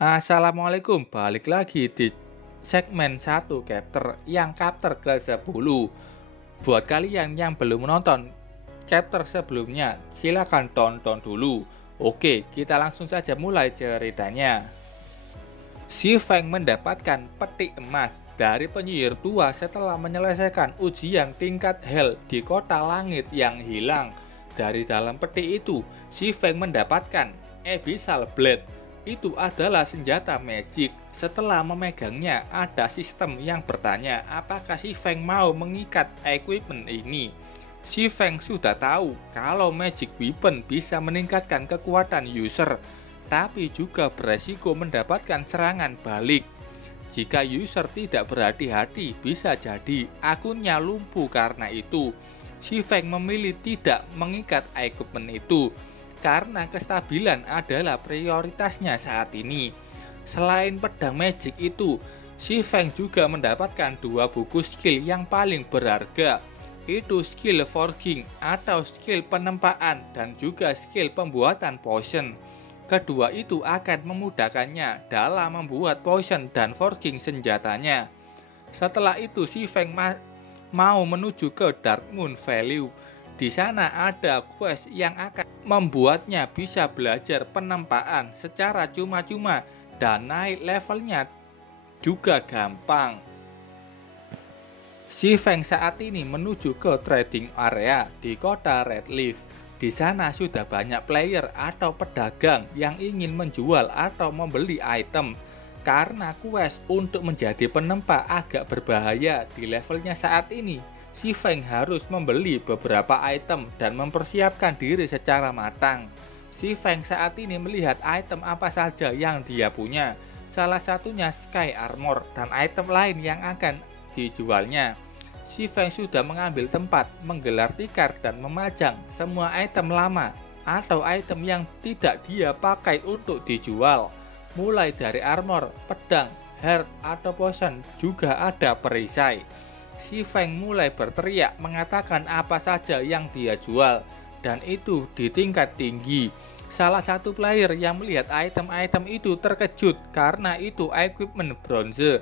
Assalamualaikum, balik lagi di segmen 1 chapter yang chapter ke-10. Buat kalian yang belum menonton chapter sebelumnya, silakan tonton dulu. Oke, kita langsung saja mulai ceritanya. Si Feng mendapatkan peti emas dari penyihir tua setelah menyelesaikan ujian tingkat hell di kota langit yang hilang. Dari dalam peti itu, si Feng mendapatkan Abyssal Blade. Itu adalah senjata magic. Setelah memegangnya, ada sistem yang bertanya apakah si Feng mau mengikat equipment ini. Si Feng sudah tahu kalau magic weapon bisa meningkatkan kekuatan user, tapi juga beresiko mendapatkan serangan balik. Jika user tidak berhati-hati, bisa jadi akunnya lumpuh. Karena itu, si Feng memilih tidak mengikat equipment itu, karena kestabilan adalah prioritasnya saat ini. Selain pedang magic itu, si Feng juga mendapatkan 2 buku skill yang paling berharga. Itu skill forging atau skill penempaan dan juga skill pembuatan potion. Kedua itu akan memudahkannya dalam membuat potion dan forging senjatanya. Setelah itu si Feng mau menuju ke Dark Moon Valley. Di sana ada quest yang akan membuatnya bisa belajar penempaan secara cuma-cuma dan naik levelnya juga gampang. Si Feng saat ini menuju ke trading area di kota Redleaf. Di sana sudah banyak player atau pedagang yang ingin menjual atau membeli item. Karena quest untuk menjadi penempa agak berbahaya di levelnya saat ini, si Feng harus membeli beberapa item dan mempersiapkan diri secara matang. Si Feng saat ini melihat item apa saja yang dia punya, salah satunya Sky Armor dan item lain yang akan dijualnya. Si Feng sudah mengambil tempat, menggelar tikar dan memajang semua item lama atau item yang tidak dia pakai untuk dijual. Mulai dari armor, pedang, heart atau potion, juga ada perisai. Si Feng mulai berteriak mengatakan apa saja yang dia jual, dan itu di tingkat tinggi. Salah satu player yang melihat item-item itu terkejut karena itu equipment bronze.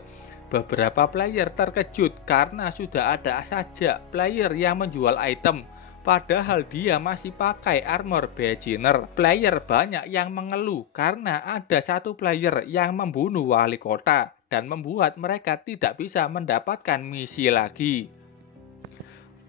Beberapa player terkejut karena sudah ada saja player yang menjual item, padahal dia masih pakai armor beginner. Player banyak yang mengeluh karena ada satu player yang membunuh wali kota dan membuat mereka tidak bisa mendapatkan misi lagi.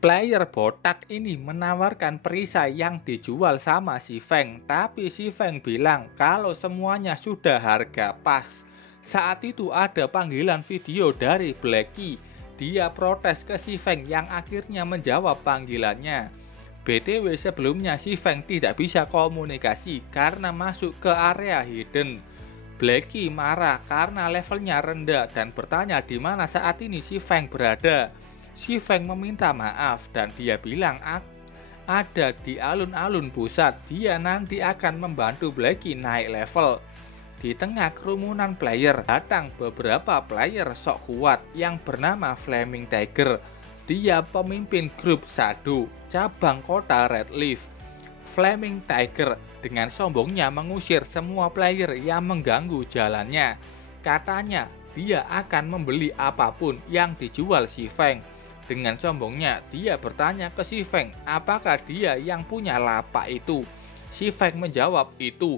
Player botak ini menawarkan perisai yang dijual sama si Feng, tapi si Feng bilang kalau semuanya sudah harga pas. Saat itu ada panggilan video dari Blackie. Dia protes ke si Feng yang akhirnya menjawab panggilannya. BTW sebelumnya si Feng tidak bisa komunikasi karena masuk ke area hidden. Blackie marah karena levelnya rendah dan bertanya di mana saat ini si Feng berada. Si Feng meminta maaf dan dia bilang ada di alun-alun pusat. Dia nanti akan membantu Blackie naik level. Di tengah kerumunan player datang beberapa player sok kuat yang bernama Flaming Tiger. Dia pemimpin grup Shadow cabang kota Redleaf. Flaming Tiger dengan sombongnya mengusir semua player yang mengganggu jalannya. Katanya dia akan membeli apapun yang dijual si Feng. Dengan sombongnya dia bertanya ke si Feng apakah dia yang punya lapak itu. Si Feng menjawab itu,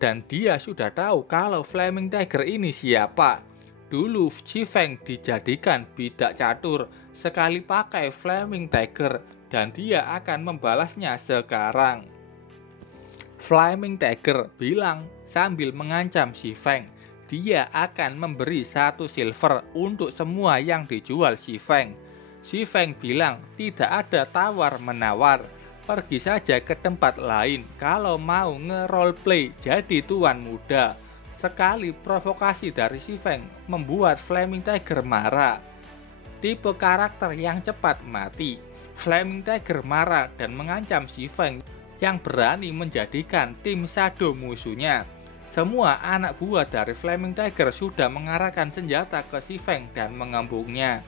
dan dia sudah tahu kalau Flaming Tiger ini siapa. Dulu si Feng dijadikan bidak catur, sekali pakai Flaming Tiger dan dia akan membalasnya sekarang. Flaming Tiger bilang sambil mengancam si Feng, dia akan memberi 1 silver untuk semua yang dijual si Feng. Si Feng bilang tidak ada tawar-menawar, pergi saja ke tempat lain kalau mau nge-roleplay jadi tuan muda. Sekali provokasi dari si Feng membuat Flaming Tiger marah. Tipe karakter yang cepat mati. Flaming Tiger marah dan mengancam si Feng yang berani menjadikan tim Shadow musuhnya. Semua anak buah dari Flaming Tiger sudah mengarahkan senjata ke si Feng dan mengembungnya.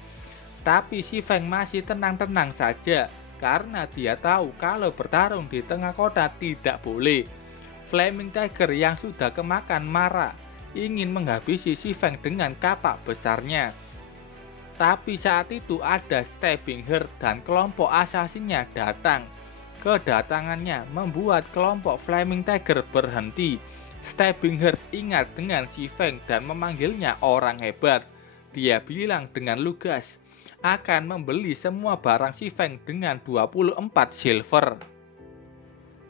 Tapi si Feng masih tenang-tenang saja karena dia tahu kalau bertarung di tengah kota tidak boleh. Flaming Tiger yang sudah kemakan marah. ingin menghabisi Si Feng dengan kapak besarnya. Tapi saat itu ada Stabbing Heart dan kelompok asasinnya datang. Kedatangannya membuat kelompok Flaming Tiger berhenti. Stabbing Heart ingat dengan Si Feng dan memanggilnya orang hebat. Dia bilang dengan lugas akan membeli semua barang Si Feng dengan 24 silver.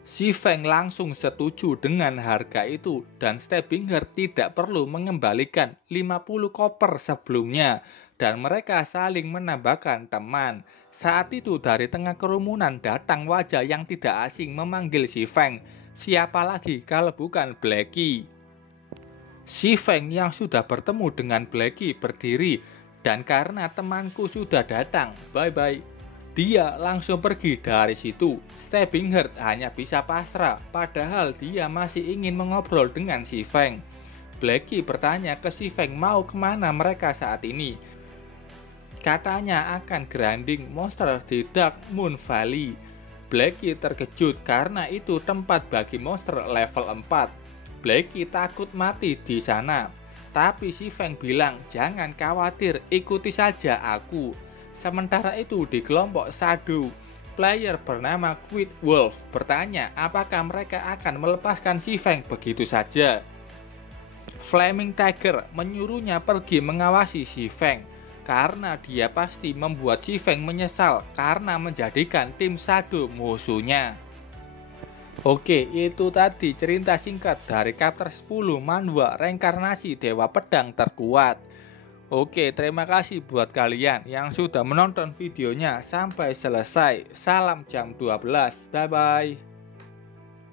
Si Feng langsung setuju dengan harga itu dan Stabbing Heart tidak perlu mengembalikan 50 koper sebelumnya dan mereka saling menambahkan teman. Saat itu dari tengah kerumunan datang wajah yang tidak asing memanggil Si Feng. Siapa lagi kalau bukan Blackie? Si Feng yang sudah bertemu dengan Blackie berdiri dan karena temanku sudah datang, bye-bye. Dia langsung pergi dari situ. Stabbing Heart hanya bisa pasrah, padahal dia masih ingin mengobrol dengan Si Feng. Blackie bertanya ke Si Feng mau kemana mereka saat ini. Katanya akan grinding monster di Dark Moon Valley. Blackie terkejut karena itu tempat bagi monster level 4. Blackie takut mati di sana. Tapi Si Feng bilang, jangan khawatir, ikuti saja aku. Sementara itu di kelompok Shadow, player bernama Quiet Wolf bertanya apakah mereka akan melepaskan Si Feng begitu saja. Flaming Tiger menyuruhnya pergi mengawasi Si Feng karena dia pasti membuat Si Feng menyesal karena menjadikan tim Shadow musuhnya. Oke, itu tadi cerita singkat dari chapter 10 manhwa reinkarnasi Dewa Pedang Terkuat. Oke, terima kasih buat kalian yang sudah menonton videonya sampai selesai. Salam jam 12. Bye-bye.